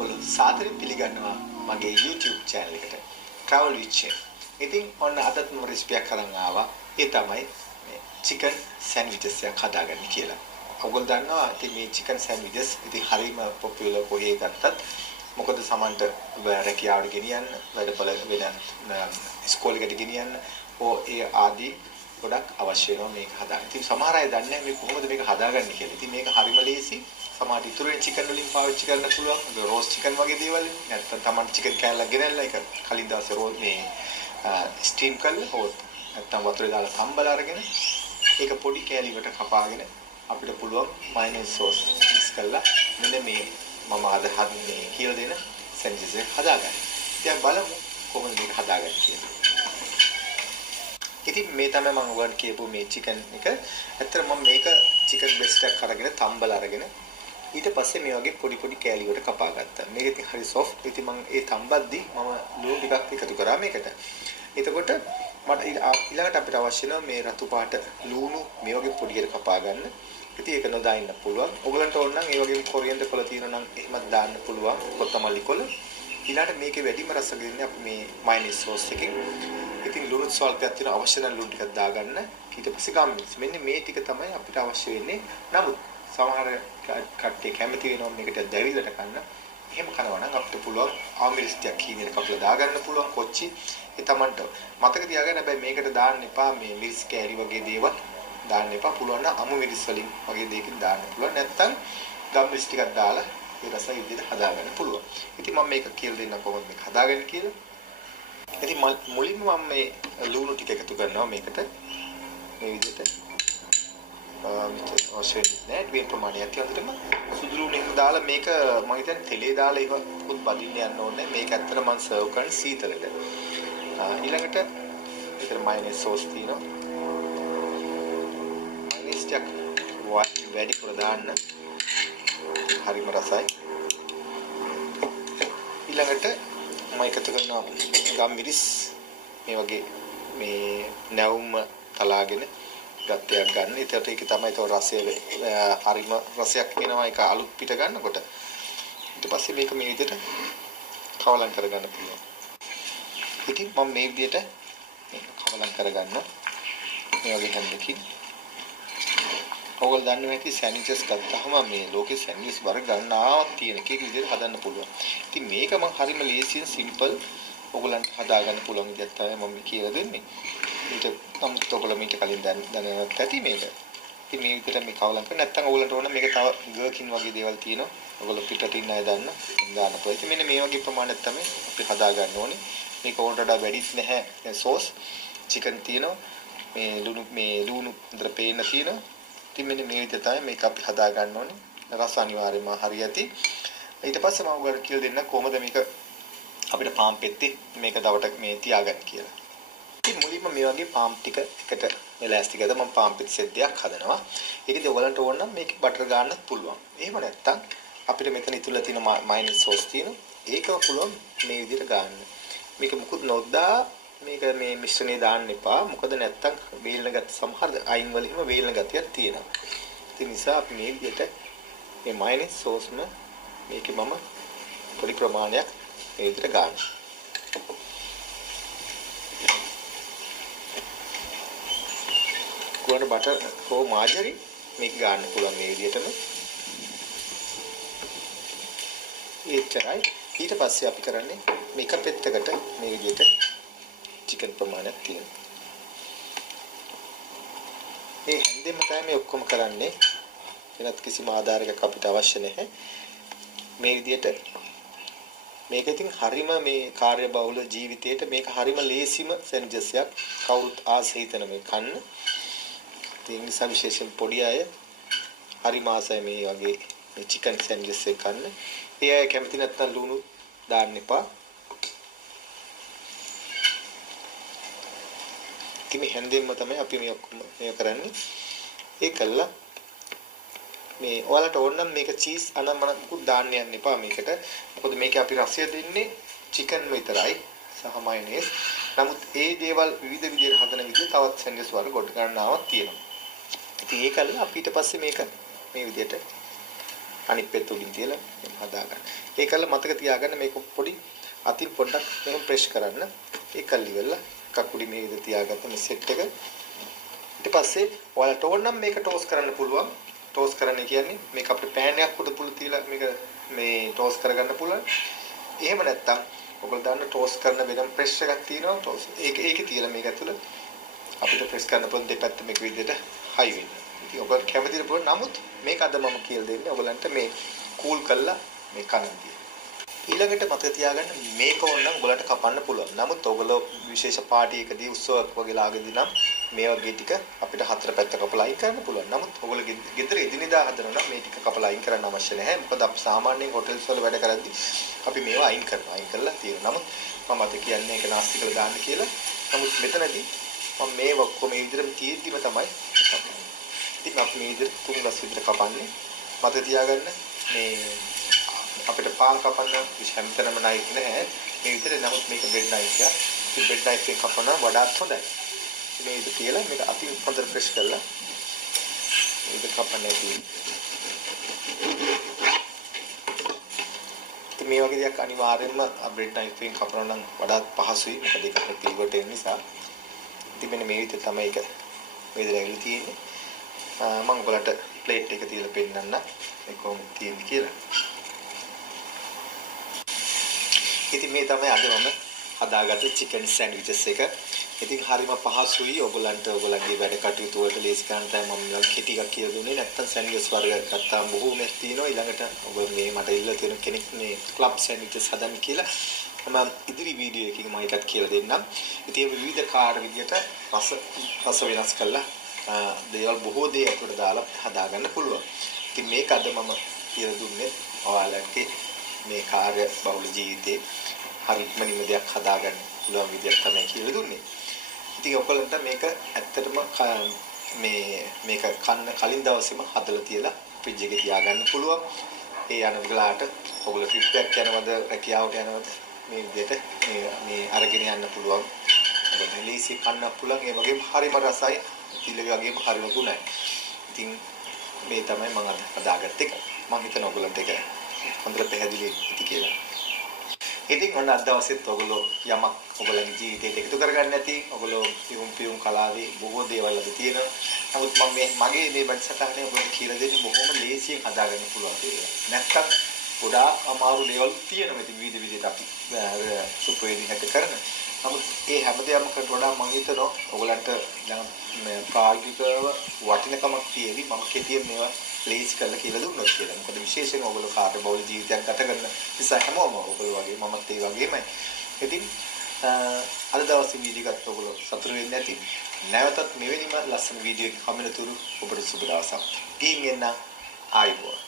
ඔයගොල්ලෝ සාදරයෙන් පිළිගන්නවා මගේ YouTube channel එකට Travel with Chef. ඉතින් ඔන්න අදත් මම රෙසිපි එකක් අරන් ආවා. ඒ තමයි මේ chicken sandwiches එකක් හදාගන්න කියලා. ඔයගොල්ලෝ දන්නවා ඉතින් මේ chicken sandwiches ඉතින් හරිම popular කොහේ ගත්තත් මොකද සමන්ට රැකියාවට ගෙනියන්න වැඩපළ වෙන ඉස්කෝලේකට ගෙනියන්න ඒ ආදී ගොඩක් අවශ්‍ය වෙනවා මේක හදාගන්න. ඉතින් සමහර අය දන්නේ නැහැ මේ කොහොමද මේක හදාගන්නේ කියලා. ඉතින් මේක හරිම ලේසි. සමහර ඉතුරු වෙන chicken වලින් පාවිච්චි කරන්න පුළුවන්. roast chicken වගේ දේවල්. නැත්නම් තමන්ට chicken කෑල්ලක් ගෙනල්ලා ඒක කලින් දවසේ මේ ස්ටීම් කරලා හොත් නැත්නම් වතුරේ දාලා තම්බලා අරගෙන ඒක පොඩි කෑලි වලට කපාගෙන අපිට පුළුවන් mayonnaise sauce mix කරලා මෙන්න මේ මම අද හදන්නේ කියලා දෙන sandwiches එක හදාගන්න. ඉතින් බලමු කොහොමද මේක හදාගන්නේ කියලා. ඉතින් මේ තමයි මම ඔයගොල්ලන්ට කියපු මේ chicken එක. ඇත්තට මම මේක chicken breast එකක් අරගෙන තම්බලා අරගෙන ඊට පස්සේ මේ වගේ පොඩි පොඩි කෑලි වලට කපා ගත්තා. මේක ඉතින් හරි soft. ඉතින් මම ඒ තම්බද්දි මම ලුණු ටිකක් එකතු කරා මේකට. එතකොට මට ඊළඟට අපිට අවශ්‍ය වෙනවා මේ රතු පාට ලුණු මේ වගේ පොඩියට කපා ගන්න. ඉතින් ඒක නොදා ඉන්න පුළුවන්. ඔයගලන්ට ඕන නම් ඒ වගේම කොරියන්ඩර් කොළ තියෙනවා නම් එහෙමත් දාන්න පුළුවන්. කොත්තමල්ලි කොළ. ඊළඟට මේකේ වැඩිම රස දෙන්නේ අපි මේ mayonnaise sauce එකකින්. ඉතින් ලුණු ස්වල්පයක් තියෙන අවශ්‍ය නම් ලුණු ටිකක් දාගන්න. ඊට පස්සේ ගම්මිරිස්. මෙන්න මේ ටික තමයි අපිට අවශ්‍ය වෙන්නේ. නමුත් සමහර කට්ටිය කැමති වෙනවා මේකට දැවිල්ලට කන්න. එහෙම කනවා නම් අපිට පුළුවන් ආමිරිස් ටිකක් කීනේට කපලා දාගන්න පුළුවන් කොච්චි. ඒ තමන්ට මතක තියාගන්න හැබැයි මේකට දාන්න එපා මේ මිරිස් කෑලි වගේ දේවල් දාන්න එපා. පුළුවන් නම් අමු මිරිස් වලින් වගේ දෙයකින් දාන්න පුළුවන්. නැත්නම් ගම්මිරිස් ටිකක් දාලා ඒ රසය විදිහට හදාගන්න පුළුවන්. ඉතින් මම මේක කියලා දෙන්නම් කොහොමද මේක හදාගන්නේ කියලා. ඉතින් මුලින්ම මම මේ ලුණු ටික එකතු කරනවා මේකට. මේ විදිහට අවශ්‍යයි මේ ප්‍රමාණයක් හොඳටම සුදු ලුණු දාලා මේක මම හිතන්නේ තෙලේ දාලා ඒක පුත් බදින්න යන්න ඕනේ. මේක ඇත්තට මම සර්ව් කරන්නේ සීතලට. ඊළඟට විතර mayonnaise sauce තියෙනවා. mayonnaise ටික වැඩි කර දාන්න. හරිම රසයි. ඊළඟට මම එකතු කරනවා ගම්මිරිස් මේ වගේ මේ නැවුම තලාගෙන ගත්තයක් ගන්න. ඒකට ඒක තමයි තව රසය හරිම රසයක් එනවා ඒක අලුත් පිට ගන්නකොට. ඊට පස්සේ මේක මේ විදිහට කවලම් කරගන්න පුළුවන්. ඉතින් මම මේ විදිහට මේක කවලම් කරගන්න මේ වගේ හැන්දකින්. ඔයගොල්ලෝ දන්නවා ඇති සෑන්ඩ්විචස් ගත්තාම මේ ලෝකේ සෑන්ඩ්විච් වර්ග ගන්නාවක් තියෙන එක විදිහට හදන්න පුළුවන්. ඉතින් මේක මම හරිම ලේසියෙන් සිම්පල් ඔයගොල්ලන්ට හදාගන්න පුළුවන් විදිහක් තමයි මම කියලා දෙන්නේ. ඊට තමයි ඔයගොල්ලෝ මීට කලින් දැනගන්නත් ඇති මේක. ඉතින් මේ විදිහට මේ කවලම් කරලා නැත්නම් ඔයගොල්ලන්ට ඕන මේක තව ගර්කින් වගේ දේවල් තියෙනවා. ඔයගොල්ලෝ පිටට ඉන්න අය දන්න දාන්න පුළුවන්. ඉතින් මෙන්න මේ වගේ ප්‍රමාණයක් තමයි අපි හදාගන්න ඕනේ. මේක ඕනට වඩා වැඩිත් නැහැ. දැන් සෝස් chicken තියෙනවා. මේ ලුණු හොඳට පේන්න තියෙනවා. ඉතින් මෙන්න මේ විදිහට තමයි මේක අපි හදා ගන්න ඕනේ. රස අනිවාර්යයෙන්ම හරියටි. ඊට පස්සේ මම ඔයාලට කියලා දෙන්න කොහොමද මේක අපිට පාම් පෙත්තේ මේක දවට මේ තියාගන්න කියලා. ඉතින් මුලින්ම මේ වගේ පාම් ටික එකට එලාස්ටික් එකද මම පාම් පෙත්ත සෙට් එකක් හදනවා. ඒකදී ඔයාලන්ට ඕන නම් මේක බටර් ගන්නත් පුළුවන්. එහෙම නැත්නම් අපිට මෙතන ඉතුරුලා තියෙන mayonnaise sauce තියෙනවා. ඒකම පුළුවන් මේ විදිහට ගන්න. මේක මුකුත් නොදා මේක මේ මිශ්‍රණය දාන්න එපා. මොකද නැත්තම් වේලන ගත සමහර අයින් වලින්ම වේලන ගතියක් තියෙනවා. ඒ නිසා අපි මේ විදිහට මේ mayonnaise sauce මේකේ මම පොඩි ප්‍රමාණයක් මේ විදිහට ගන්න. කොහොමද බටර් හෝ මාජරි මේක ගන්න පුළුවන් මේ විදිහටම. ඒතරයි ඊට පස්සේ අපි කරන්නේ මේක පෙත්තකට මේ විදිහට chicken ප්‍රමාණයක් තියෙනවා. මේ හැන්දෙම තමයි මේ ඔක්කොම කරන්නේ. වෙනත් කිසිම ආධාරයක් අපිට අවශ්‍ය නැහැ. මේ විදිහට මේක ඉතින් හරිම මේ කාර්යබහුල ජීවිතේට මේක හරිම ලේසිම සෑන්ඩ්විචස් එකක්. කවුරුත් ආස හිතන මේ කන්න. ඒ නිසා විශේෂයෙන් පොඩි අය හරිම ආසයි මේ වගේ මේ chicken sandwiches එක කන්න. ඒ අය කැමති නැත්නම් ලුණු දාන්න එපා. ඉතින් මේ හැන්දෙන්ම තමයි අපි මේ ඔක්කොම මේ කරන්නේ. ඒ කළා මේ ඔයාලට ඕන නම් මේක චීස් අනම්මනකුත් දාන්න යන්න එපා මේකට. මොකද මේක අපි රසය දෙන්නේ chicken විතරයි සහ mayonnaise. නමුත් ඒ දේවල් විවිධ විදිහට හදන විදිහ තවත් සෑන්ඩ්විච් වල ගොඩ ගන්නාවක් තියෙනවා. ඉතින් ඒකල්ල අපි ඊට පස්සේ මේක මේ විදිහට අනිත් පැත්ත උඩින් තියලා එහෙම හදාගන්න. ඒකල මතක තියාගන්න මේක පොඩි අතින් පොඩ්ඩක් මෙහෙම ප්‍රෙස් කරන්න. ඒකල් ඉවරලා කකුඩි මේ විදිහට තියාගත්ත මේ සෙට් එක. ඊට පස්සේ ඔයාලට ඕන නම් මේක ටෝස් කරන්න පුළුවන්. ටෝස් කරන්න කියන්නේ මේක අපිට පෑන් එකක් උඩ පුළු තියලා මේක මේ ටෝස් කරගන්න පුළුවන්. එහෙම නැත්නම් ඔයගොල්ලෝ දාන්න ටෝස් කරන වෙනම ප්‍රෙස් එකක් තියෙනවා ටෝස්. ඒකේ තියලා මේක ඇතුළ අපිට ප්‍රෙස් කරන්න පුළුවන් දෙපැත්ත මේක විදිහට හයි වෙන්න. ඉතින් ඔයගොල්ලෝ කැමතිද පුළුවන්. නමුත් මේක අද මම කියලා දෙන්නේ ඔයගලන්ට මේ කූල් කරලා මේ කනදී. ඊළඟට මතක තියාගන්න මේක ඕනනම් ඔයගලන්ට කපන්න පුළුවන්. නමුත් ඔයගොල්ලෝ විශේෂ පාටි එකදී උත්සවයක් වගේ ලාගෙදී නම් මේ වගේ ටික අපිට හතර පැත්ත කපලා අයින් කරන්න පුළුවන්. නමුත් ඔයගොල්ලෝ ගෙදර එදිනෙදා හදනවා නම් මේ ටික කපලා අයින් කරන්න අවශ්‍ය නැහැ. මොකද අපි සාමාන්‍යයෙන් හොටෙල්ස් වල වැඩ කරද්දී අපි මේවා අයින් කරනවා. අයින් කරලා තියෙනවා. නමුත් මම අද කියන්නේ ඒක නාස්ති කරලා දාන්න කියලා. නමුත් මෙතනදී මම මේ ඔක්කොම මේ විදිහට තියෙද්දිම තමයි කපන්නේ. ඉතින් අපි මේ විදිහට තුන් ගස් විතර කපන්නේ. මතක තියාගන්න මේ අපිට පාන් කපන්න විශේෂයෙන්ම නයිෆ් නැහැ. මේ විතර නමුත් මේක බෙඩ් නයිෆ් එක. ඉතින් බෙඩ් නයිෆ් එක කපන වඩාත් හොඳයි. මේ විදිහට කියලා මේක අතින් හොඳට ප්‍රෙස් කරලා මේක කපන්නේ තියෙන්නේ. ඉතින් මේ වගේ දෙයක් අනිවාර්යයෙන්ම බෙඩ් නයිෆ් එකෙන් කපනවා නම් වඩාත් පහසුයි. මොකද ඒකට පිළිවෙලට එන නිසා. ඉතින් මෙන්න මේ විදිහට තමයි ඒක මේ විදිහට ඇවිල්ලා තියෙන්නේ. මම ඔයාලට ප්ලේට් එක තියලා පෙන්නන්න මේ කොහොමද තියෙන්නේ කියලා. ඉතින් මේ තමයි අද මම හදාගත්ත චිකන් සෑන්ඩ්විචස් එක. ඉතින් හරිම පහසුයි. ඔයගලන්ට ඔයගලගේ වැඩ කටයුතු වලට ලේසි කරන්න තමයි මම මේ කෙටි එකක් කියලා දුන්නේ. නැත්තම් සෑන්ඩ්විචස් වර්ග ගත්තාම බොහෝමයක් තියෙනවා. ඊළඟට ඔබ මේ මට ඉල්ල තියෙන කෙනෙක් මේ ක්ලබ් සෑන්ඩ්විචස් හදන්න කියලා මම ඉදිරි වීඩියෝ එකකින් මම ඒකත් කියලා දෙන්නම්. ඉතින් මේ විවිධ කාඩ විදියට රස වෙනස් කරලා දේවල් බොහෝ දේ අපිට දාලා හදාගන්න පුළුවන්. ඉතින් මේක අද මම කියලා දුන්නේ ඔයාලගේ මේ කාර්ය බහුල ජීවිතේ හරි ඉක්මනින්ම දෙයක් හදාගන්න පුළුවන් විදියක් තමයි කියලා දුන්නේ. ඉතින් ඔයගලන්ට මේක ඇත්තටම මේක කන්න කලින් දවසේම හදලා තියලා ෆ්‍රිජ් එකේ තියාගන්න පුළුවන්. ඒ යන වෙලාවට ඔයගොල්ලෝ ට්‍රිප් එකක් යනවද රැකියාවට යනවද මේ විදිහට මේ අරගෙන යන්න පුළුවන්. ඔයගොල්ලෝ ලීසි කන්න පුළුවන්. ඒ වගේම හරිම රසයි. තිලගේ වගේම හරිම ගුණයි. ඉතින් මේ තමයි මම අද හදාගත්ත එක. මම හිතන ඔයගලන්ට ඒක හොඳට පැහැදිලි වෙයි කියලා. ඉතින් ඔන්න අද දවසෙත් ඔයගොල්ලෝ යමක් ඔයගොල්ලන්ගේ ජීවිතේට එකතු කරගන්න නැති ඔයගොල්ලෝ පියුම් කලාවේ බොහෝ දේවල් අද තියෙනවා. නමුත් මම මගේ මේ වැඩසටහනේ ඔයගොල්ලෝ කියලා දෙන්නේ බොහොම ලේසියෙන් හදාගන්න පුළුවන් දේවල්. නැත්තම් ගොඩාක් අමාරු දේවල් තියෙනවා. ඉතින් විවිධ විදිහට අපි සුපර් හැට කරන. නමුත් ඒ හැමදේම කරට වඩා මම හිතනවා ඔයගොල්ලන්ට දැන් ප්‍රායෝගිකව වටිනකමක් තියෙවි. මම කෙටියෙන් මේවා ප්ලේස් කරලා කියලා දුන්නොත් කියලා. මොකද විශේෂයෙන් ඔයගොල්ලෝ කාර්ය බහුල ජීවිතයක් ගත කරන නිසා හැමෝම ඔයගොල්ලෝ වගේ මමත් ඒ වගේමයි. ඉතින් අද දවසේ වීඩියෝ එකත් ඔයගොල්ලෝ සතුටු වෙන්නේ නැති. නැවතත් මෙවැනිම ලස්සන වීඩියෝ එකක් හම්බෙන තුරු ඔබට සුබ දවසක්. ගිහින් එන්න ආයිබෝන්.